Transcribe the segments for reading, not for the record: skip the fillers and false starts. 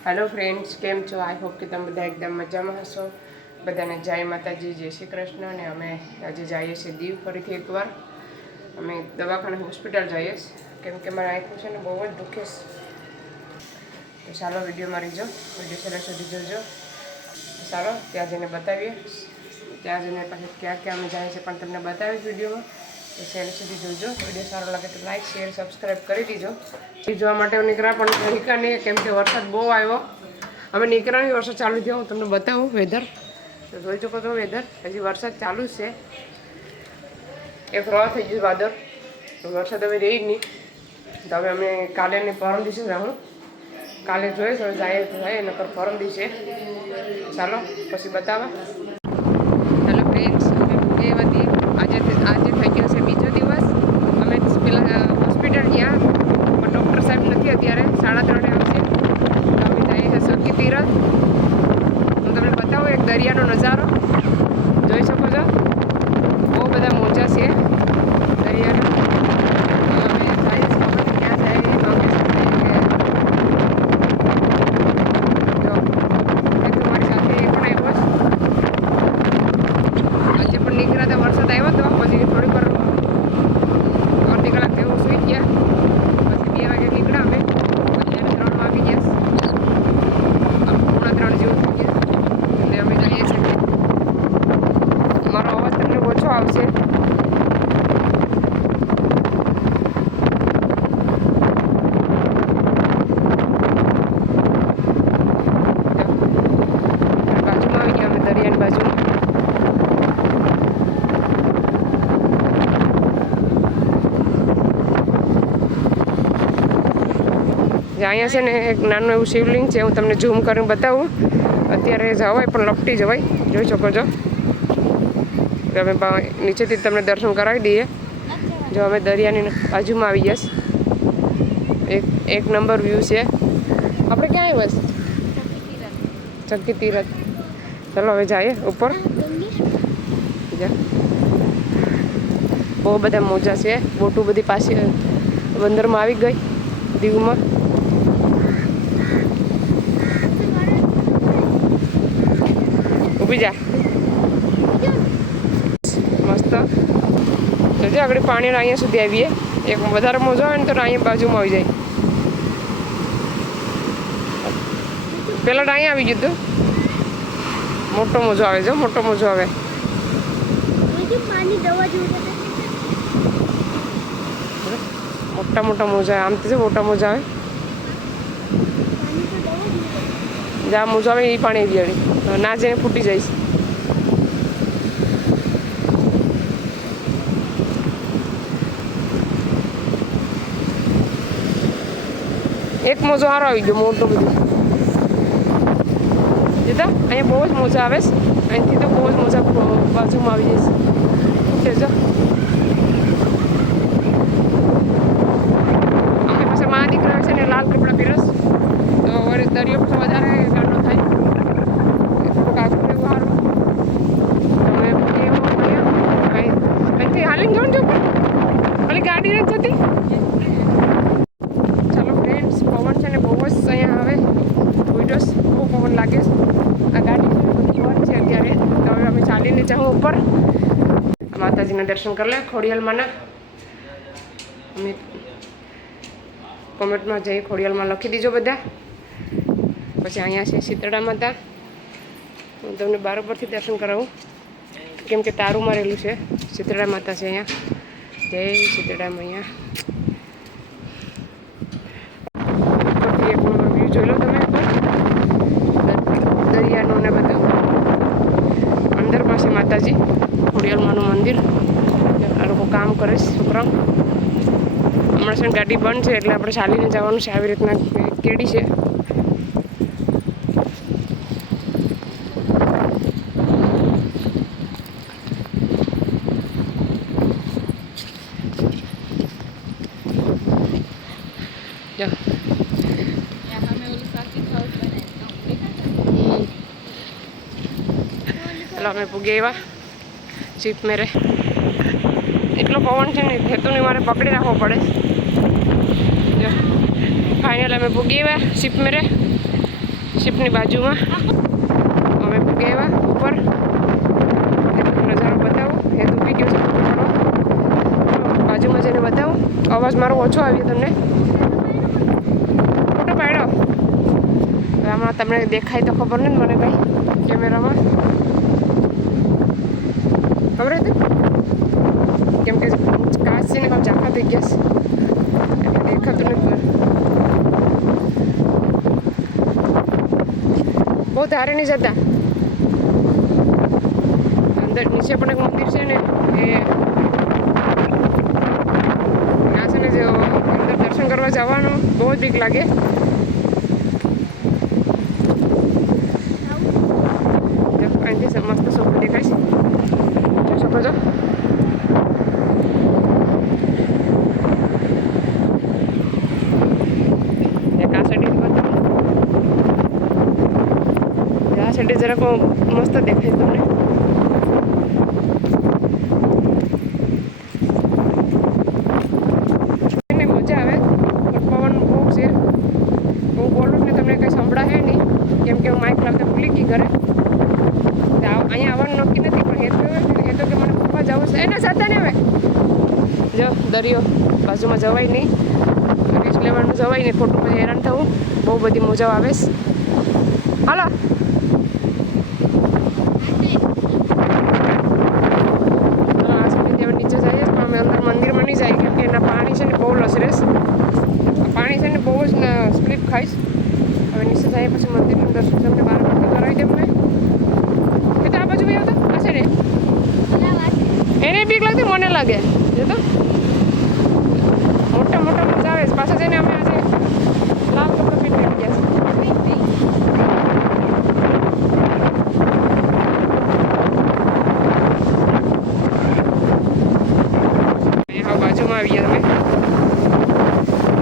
Hello friends came छो। I hope कि तुम बधा एकदम मजा में हशो। बधाने जय माताजी, जय श्री कृष्ण। ने अमे आज जाइए छे दीव फरीथी एकवार। अमे दवाखाने होस्पिटल जाइए केम के मारा आँखों छे ने बहु ज दुखे। तो चालो विडियो में रहीजो, विडियो छेल्ले सुधी जोजो। चालो त्यां जईने बतावीए, त्यां जईने पाछुं क्या क्या अमे जाईए छे पण तमने बतावीए विडियो में। तो छेल्ले सुधी जोजो। विडियो सारो लागे तो लाइक शेर सब्सक्राइब करी दीजो। जोवा माटे निकळ्या पण निकळ्या नहीं केम के वरसाद बहु आव्यो। अमे निकळ्या नहीं, वरसाद चालू थयो। हूँ तमने बतावुं वेधर तो जोई शको छो। वेधर हजी वरसाद चालू ज छे। एक रो थई गयुं वादळ, वरसाद हवे रही ज नहीं। तो हवे अमे काले ने परम दिवसे जाऊँ, काले जोईश हवे जाए तो जाए नकर परम दिवसे। चालो पछी बतावा। हेलो फ्रेंड्स, अमे गया दीव। आज थई गयो छे बीजो दिवस। अमे पेला होस्पिटल गया पण डॉक्टर साहेब नथी अत्यारे, 3:30 आवशे। तो अमे जाईए छे सखी तीरथ। हूँ तमने बतावुं एक दरियानो नजारो जोई शको छो। बहु बधा मोजा छे दरियाना। तो अमे जाईए छे, खबर नहीं क्यां जाए ए मांगे छे जो एक तो मारी साथे ए पण आव्यो छे। આજે પણ નીકળ્યા હતા, વરસાદ આવ્યો હતો પછી થોડીક વાર અડધી કલાક જેવું સૂઈ ગયા, પછી 2 વાગે નીકળ્યા અમે, પછી 3 વાગી ગયા, 2:45 જેવું થઈ ગયા એટલે અમે જઈએ છીએ। મારો અવાજ તમને ઓછો આવશે। બાજુમાં આવી ગયા અમે, દરિયાની બાજુમાં। અહીંયા છે ને એક નાનું એવું શિવલિંગ છે, હું તમને ઝૂમ કરીને બતાવું। અત્યારે જવાય પણ લપટી જવાય, જોઈ શકો છો। અમે નીચેથી તમને દર્શન કરાવી દઈએ। જો અમે દરિયાની બાજુમાં આવી ગયા, એક નંબર વ્યૂ છે। આપણે ક્યાં આવ્યા છે? સખી તીરથ। ચાલો હવે જઈએ ઉપર। બહુ બધા મોજા છે, બોટું બધી પાછી બંદરમાં આવી ગઈ દીવમાં। ઊભી જા મસ્ત। જો આગળ પાણી અહીંયા સુધી આવીએ। એક વધારે મોજો આવે ને તો અહીંયા બાજુમાં આવી જાય। પેલા તો અહીંયા આવી ગયું હતું। મોટો મોજો આવે છે, મોટો મોજો આવે। મોટા મોટા મોજા આમ તો મોટા મોજા આવે। જ્યાં મોજો આવે એ પાણી આવી જાય, ના જઈને ફૂટી જઈશ। એક મોજો સારો આવી ગયો, મોટો બધું જીતા। અહીંયા બહુ જ મોજા આવે છે, અહીંથી તો બહુ જ મોજા બાજુમાં આવી જઈશ। જો અમે પછી મા દીકરા છે ને લાલ કપડાં પહેરસ તો વળી દરિયો પછી વધારે ગાંડો થાય, થોડુંક આગળ એવું સારું। તમે અહીંથી હાલીને જાઉં છું પણ ઓલી ગાડી નથી જતી। ચાલો ફ્રેન્ડ્સ, પવન છે ને બહુ જ અહીંયા હવે વિડોસ બહુ પવન લાગે છે। આ ગાડી છે બંધ છે અત્યારે, તો હવે અમે ચાલીને જાઉં ઉપર। માતાજીના દર્શન કરી લે ખોડિયાલમાંના। અમે કોમેન્ટમાં જઈ ખોડિયાલમાં લખી દીજો બધા। પછી અહીંયા છે શીતળા માતા। હું તમને બરાબરથી દર્શન કરાવું કેમ કે તારું મારેલું છે। શીતળા માતા છે અહીંયા। જય શીતળા મૈયા। ઉપરથી એક નંબર વ્યૂ જોઈ લો તમે, દરિયાનું ને બધું। અંદર પાસે માતાજી ખોડિયાલમાંનું મંદિર। આ લોકો કામ કરે છે છોકરાઓ। હમણાં છે ગાડી બંધ છે એટલે આપણે ચાલીને જવાનું છે। આવી રીતના કેડી છે। चलो અમે પૂગી આવ્યા જીપ મેરે। એટલો પવન છે ને ખેતુની મારે પકડી રાખવો પડે। ફાઇનલ અમે પૂગી આવ્યા જીપ મેરે। શિપની બાજુમાં અમે ગયા ઉપર નજારો બતાવો. એ ડૂબી ગયો છે બાજુમાં જઈને બતાવો. અવાજ મારો ઓછો આવ્યો તમને. ફોટો પાડ્યો આમાં તમને દેખાય તો ખબર નહીં મને કંઈ કેમેરામાં ખબર હતી કેમ કે કાચ છે ને ઝાંખા થઈ ગયા છે એટલે દેખાતું નથી. બહુ ધારે નહીં જતા. અંદર નીચે પણ એક મંદિર છે ને એ આ છે ને જે અંદર દર્શન કરવા જવાનું બહુ જ બીક લાગે. અહીંથી મસ્ત છોકરી દેખાય છે જોઈ શકો છો. એક આ સાઈડ આ સાઈડ જરાક મસ્ત દેખાય તમને. મજા આવે પણ પવન બહુ છે. હું બોલું ને તમને કંઈ સંભળાય નહીં કેમ કે હું માઇક લાવતા ભૂલી ગઈ ઘરે. અહીંયા આવવાનું નક્કી નથી પણ હેતો કે મને ફરવા જવું છે એના સાથે ને હવે જો દરિયો બાજુમાં જવાય નહીં. રીચ લેવાનું જવાય નહીં ખોટું પછી હેરાન થવું. બહુ બધી મોજાઓ આવે છે. હાલો આ સુધી હવે નીચે જઈએ પણ અમે અંદર મંદિરમાં નહીં જાય કેમ કે એના પાણી છે ને બહુ લસરેશ. પાણી છે ને બહુ જ સ્લીપ ખાઈશ. હવે નીચે જઈએ પછી મંદિરનું દર્શન તમને બહાર કરાવી દે મને. એને બીક લાગતી મને લાગે જો તો મોટા મોટા મજા આવે. પાછા જઈને અમે આજે લાલ કપડાં પહેરી ગયા છે. અહીંયા બાજુમાં આવી ગયા તમે.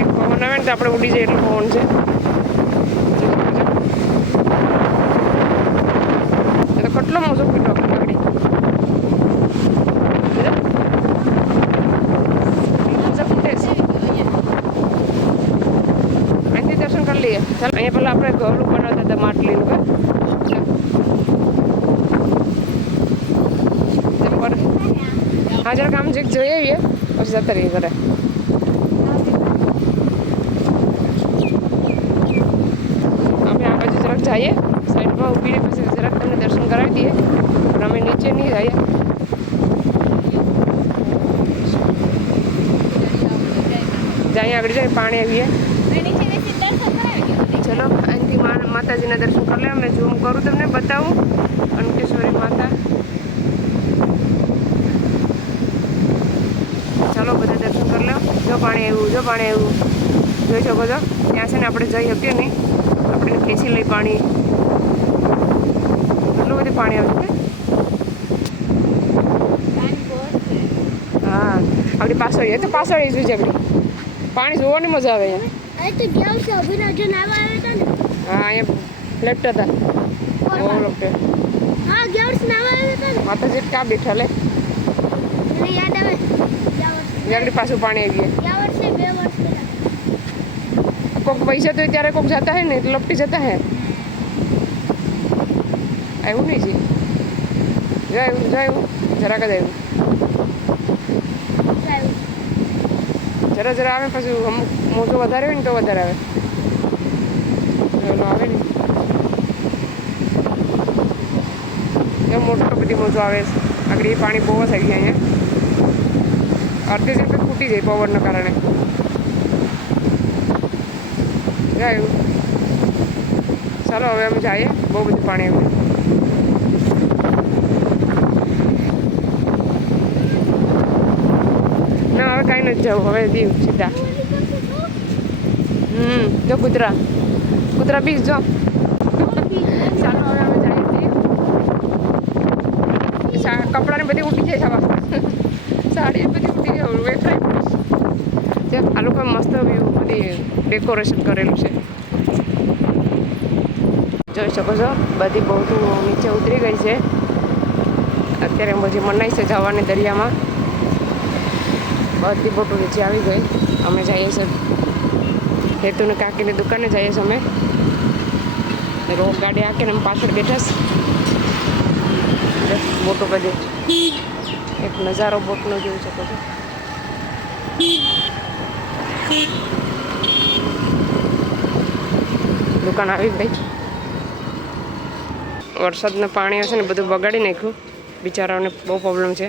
એક પવન આવે ને તો આપણે ઉડી જાય એટલો પવન છે. તો કેટલો મોટો પીટો ગાડી દર્શન કરી લઈએ. ચાલો અહીંયા પેલા આપણે ગૌરું બનાવતા હતા માટલીનું હા જરાક આમ જે જોઈ આવીએ પછી જતા રહીએ ઘરે. અમે આ બાજુ જરાક જઈએ સાઈડમાં ઊભી પછી જરાક તમને દર્શન કરાવી દઈએ પણ અમે નીચે નહીં જઈએ. જાય આગળ જાય પાણી આવીએ. ચલો અહીંથી માતાજીના દર્શન કરી લે. અમે ઝૂમ કરું તમને બતાવું. અનકેશ્વરી માતા. ચાલો બધા દર્શન કરી લો. જો પાણી આવ્યું જો પાણી આવ્યું જોઈ શકો છો. ત્યાં છે ને આપણે જઈ શકીએ નહીં આપણે ખેંચી લઈ પાણી. એટલું બધું પાણી આવ્યું છે. હા આપણી પાછળ તો પાછળ આવી જોઈએ આપણી પાણી જોવાની મજા આવે અહીંયા. હા અહીંયા ફ્લેટ હતા માતાજી ક્યાં બેઠા લે આગળ પાછું પાણી આવી ગયા. કોઈક પૈસા તો ત્યારે કોઈક જતા હે ને લપટી જતા હે આવ્યું નહીં છે. જાયું જરાક જ આવ્યું. જરા જરા આવે પછી અમુક મોજો વધારે હોય ને તો વધારે આવે. આવે ને એમ મોટો બધી મોજો આવે આગળ. એ પાણી બહુ જ આવી ગયા અહીંયા. અડધી જ રૂપિયા ફૂટી જાય પવનના કારણે. આવ્યું ચાલો હવે અમે જઈએ. બહુ બધું પાણી આવ્યું. ના હવે કાંઈ નથી જવું. હવે દીવ સીધા. જો કૂતરા બીજ જો. ચાલો હવે અમે જઈએ દીવ. કપડાને બધી ઉઠી જાય સવા. સાડી બધી ઉઠી જાય વેફરાઈ પડે. આ લોકો મસ્ત બધી ડેકોરેશન કરેલું છે જોઈ શકો છો. બધી બહુ નીચે ઉતરી ગઈ છે અત્યારે. બધી મનાઈ છે જવાની દરિયામાં. બધી બોટો નીચે આવી ગઈ. અમે જઈએ છીએ હેતુની કાકીની દુકાને જઈએ છીએ અમે. રોડ ગાડી આખીને એમ પાછળ બેઠા છે બોટો બધે એક નજારો બોટનો જોઈ શકો છો. દુકાન આવી ભાઈ. વરસાદના પાણી હશે ને બધું બગાડી નાખ્યું. બિચારાઓને બહુ પ્રોબ્લેમ છે.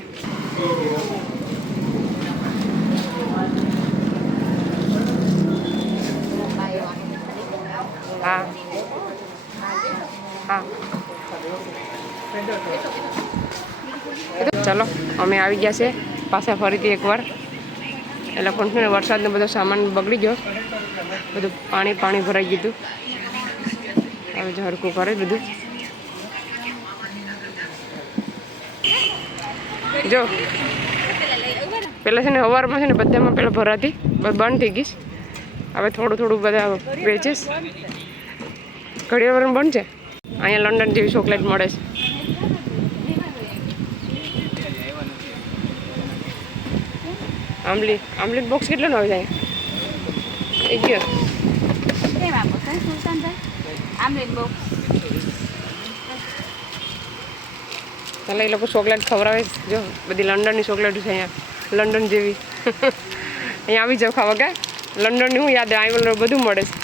હા હા ચાલો અમે આવી ગયા છે પાછા ફરીથી એકવાર. એટલે પણ છે ને વરસાદનો બધો સામાન બગડી ગયો, બધું પાણી ભરાઈ ગયું. હવે ઝડકું કરે બધું. જો પેલા છે ને સવારમાં છે ને બધામાં પેલા ભરાતી બંધ થઈ ગઈશ. હવે થોડું બધા વેચીશ. ઘડિયાળ બંધ છે. અહીંયા લંડન જેવી ચોકલેટ મળે છે. આમલી બોક્સ કેટલાનો આવી જાય? એક ગયો ચાલો એ લોકો ચોકલેટ ખવડાવે. જો બધી લંડનની ચોકલેટ છે અહીંયા, લંડન જેવી. અહીંયા આવી જાવ ખાવા. કે લંડનની હું યાદ આવે બધું મળે છે.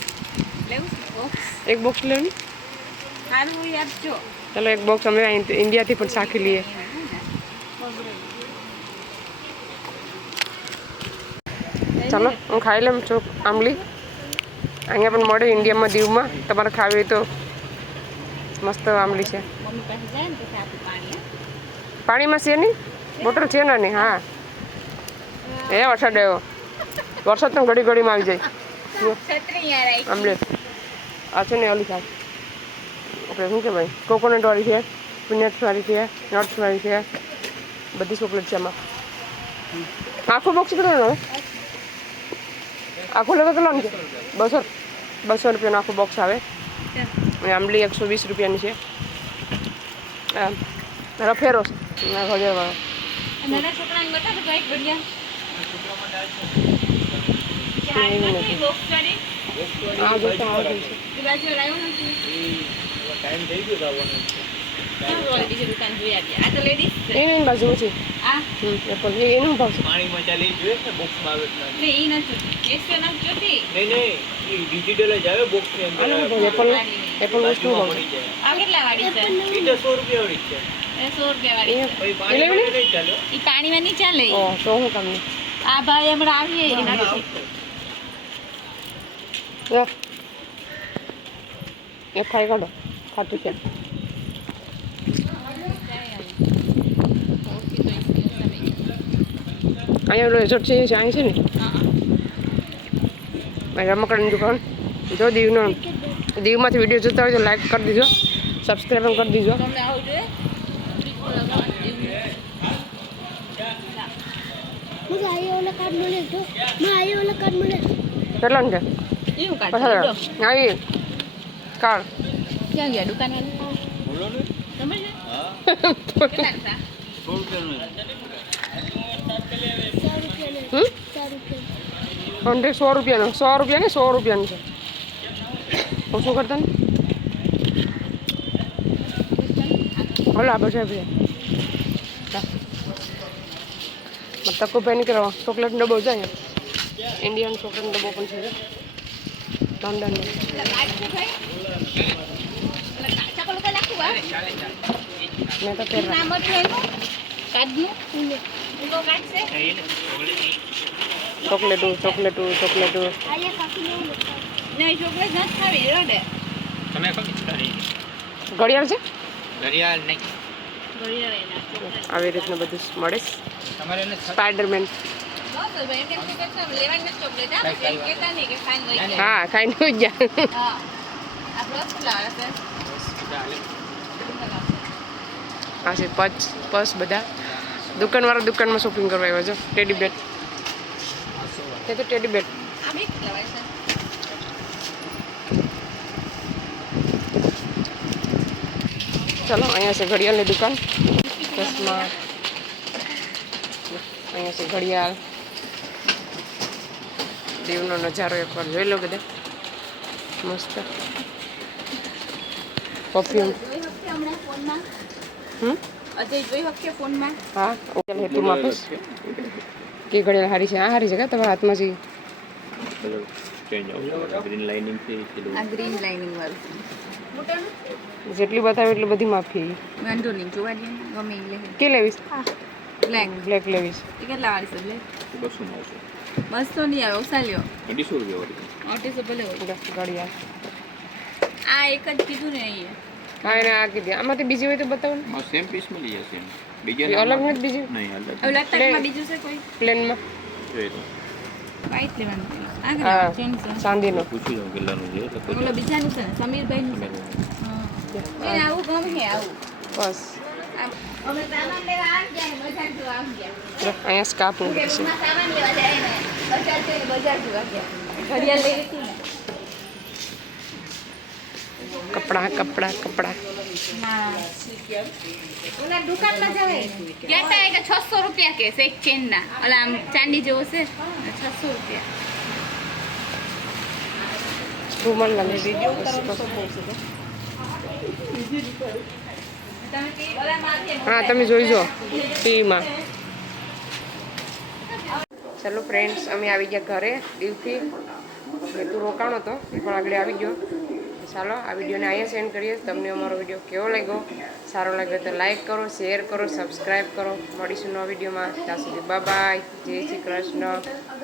એક બોક્સ લેવું. ચાલો એક બોક્સ અમે ઇન્ડિયાથી પણ શાખી લઈએ. ચાલો હું ખાઈ લઉં છું આંબલી. અહીંયા પણ મળે ઇન્ડિયામાં, દીવમાં. તમારે ખાવી હોય તો મસ્ત આંબલી છે. પાણીમાં છે નહીં? બોટલ છે ને? હા એ વરસાદ આવ્યો. વરસાદ તો ઘડીમાં આવી જાય. આંબલી આ છે ને ઓલી ખાય આપણે શું કહેવાય, કોકોનટ વાળી છે, પીનટ્સ વાળી છે, નટ્સ વાળી છે, બધી ચોકલેટ છે આમાં. આખું બોક્સ કેટલાનું હવે? આખું લેવા કેટલાનું છે? 200 રૂપિયાનું આખું બોક્સ આવે. અને આંબલી 120 રૂપિયાની છે. રફેરો હજારવાળો. બાજુ છે એનું ભાવ પાણીમાં નહીં ચાલે. તો હું તમને આ ભાઈ હમણાં આવીએ એ ખાઈ કાઢો. ખાતું છે. અહીંયા રેઝોર્ટ છે અહીં છે ને રમકડાની દુકાન. જો દીવમાંથી વિડીયો જોતા હોય તો લાઈક કરી દીજો, સબસ્ક્રાઈબ કરી દીજો. કેટલાનું છે? આવી કાર્ડ ક્યાં ગયા દુકાન? 100 રૂપિયાનું. 100 રૂપિયા ને 100 રૂપિયાનું છે. ઓછું કરતા ને હલો આ બધા તકો ભાઈ નીકળવા. ચોકલેટ ડબ્બો છે અહીંયા, ઇન્ડિયન ચોકલેટ ડબ્બો પણ છે લંડન. મેં તો ચોકલેટું ઘડિયાળ છે. આવી રીતના બધું મળે. સ્પાઈડરમેન. હા ખાઈને જ જાય. હા છે પર્સ બધા. દુકાનવાળા દુકાનમાં શોપિંગ કરવા આવ્યો છો. ટેડી બેટ તે તો ટેડી બેટ. ચાલો અહીંયા છે ઘડિયાળની દુકાન. ચશ્મા અહીંયા છે ઘડિયાળ. દીવનો નજારો એકવાર જોઈ લો બધા. મસ્ત પરફ્યુમ અજય જોઈ હકે ફોનમાં હા ઓકે હેતુમાં આપીશ કે ઘડિયાળ હારી છે આ હારી છે કે તમારા હાથમાં છે કલર ચેન્જ આવશે ગ્રીન લાઇનિંગ છે પેલું આ ગ્રીન લાઇનિંગ વાળું જેટલી બતાવે એટલી બધી માફી વાંધો નહીં જોવા દે ગમે એ લે કે લેવીશ બ્લેક બ્લેક લેવીશ એ કેટલા વાળી છે બ્લેક 200 માં આવશે બસ તો નહીં આવે ઓછા લ્યો 200 રૂપિયા વાળી 800 ભલે હોય ઘડિયાળ આ એક જ કીધું ને અહીંયા હા એને આ કીધી આમાંથી બીજી હોય તો બતાવો ને હા સેમ પીસ મળી જશે એમ એ બીજા અલગ નથી બીજી નહીં અલગ ઓલા ટાઈપમાં બીજું છે કોઈ પ્લેનમાં જોઈએ તો વાઈટ લેવાનું છે આ હા ગ્રામ ચેન છે ચાંદીનો પૂછી લઉં કેટલાનું છે એટલે ઓલો બીજાનું છે ને સમીરભાઈનું છે હા આવું ગમે આવું બસ અમે સામાન લેવા આવી ગયા ને બજાર જોવા આવી ગયા જો અહીંયા સ્કાર્ફ મૂકી છે માં સામાન લેવા જાય ને બજાર છે ને બજાર જોવા ગયા ઘડિયાળ લઈ હતી ને કપડા કપડા કપડા હા ઓલા દુકાનમાં જવાય કહેતા હે કે 600 રૂપિયા કે છે એક ચેનના ઓલા આમ ચાંદી જેવો છે 600 રૂપિયા રૂમાલ ના લે હા તમે જોઈ જો ટીવીમાં ચાલો ફ્રેન્ડ્સ અમે આવી ગયા ઘરે દીવથી તું રોકાણો હતો એ પણ આગળ આવી ગયો ચાલો આ વિડીયોને અહીંયા સેન્ડ કરીએ તમને અમારો વિડીયો કેવો લાગ્યો સારો લાગ્યો તો લાઈક કરો શેર કરો સબસ્ક્રાઈબ કરો મળીશું નવા વિડીયોમાં ત્યાં સુધી બાય જય શ્રી કૃષ્ણ